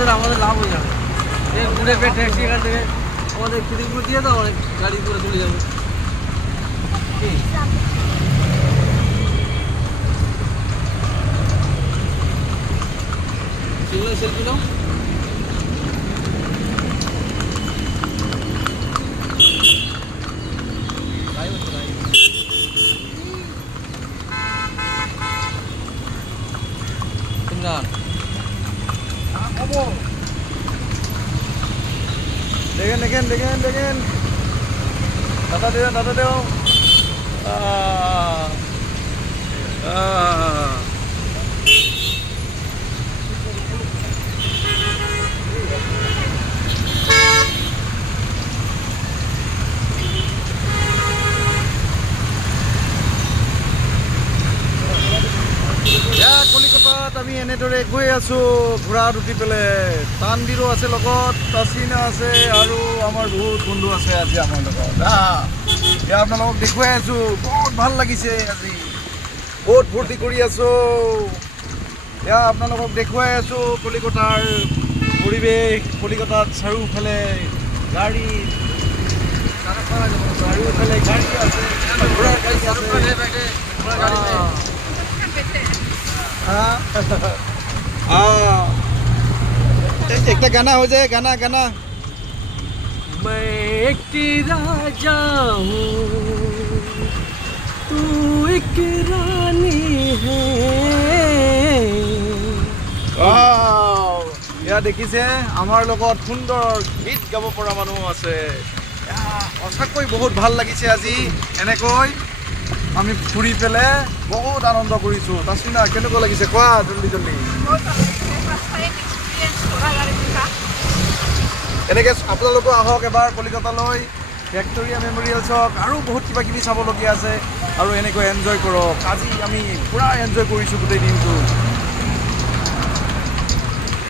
সেটা আমাদের লাভ হয়ে যাবে। ঘুরে ফের ট্যাক্সি এখান থেকে আমাদের ফিটিংগুলো দিয়ে দাও, অনেক গাড়ি করে চলে যাবে। সিগন্যাল সেলফি নাও। দেখেন দাদা দেও কলিকতাত আমি এনেদৰে গৈ আছো ঘোঁৰাত উঠি পেলাই। তানবীৰো আছে লগত, তাচিনা আছে আৰু আমাৰ বহুত বন্ধু আছে আজি আমাৰ লগত। এতিয়া আপোনালোকক দেখুৱাই আছো, বহুত ভাল লাগিছে আজি, বহুত ফূৰ্তি কৰি আছো। এতিয়া আপোনালোকক দেখুৱাই আছো কলিকতাৰ পৰিৱেশ। কলিকতাত চাৰিওফালে গাড়ী, চাৰিওফালে গাড়ী আছে, ঘোঁৰাৰ গাড়ী আছে। একটা गाना हो जाए, गाना मैं एक राजा हूँ, तू एक रानी है। या দেখিছে আমাৰ লগত সুন্দৰ গীত গাব পৰা মানুহ আছে। সঁচাকৈ বহুত ভাল লাগিছে আজি এনেকৈ আমি ফুৰি পেলাই বহুত আনন্দ কৰিছো। তাচিনা কেনেকুৱা লাগিছে কোৱা জলদি এনেকৈ আপোনালোকো আহক এবাৰ কলিকতালৈ, ভিক্টোৰিয়া মেমৰিয়েল চাওক, আৰু বহুত কিবা কিবি চাবলগীয়া আছে। আৰু এনেকৈ এনজয় কৰক। আজি আমি পুৰা এনজয় কৰিছোঁ গোটেই দিনটো।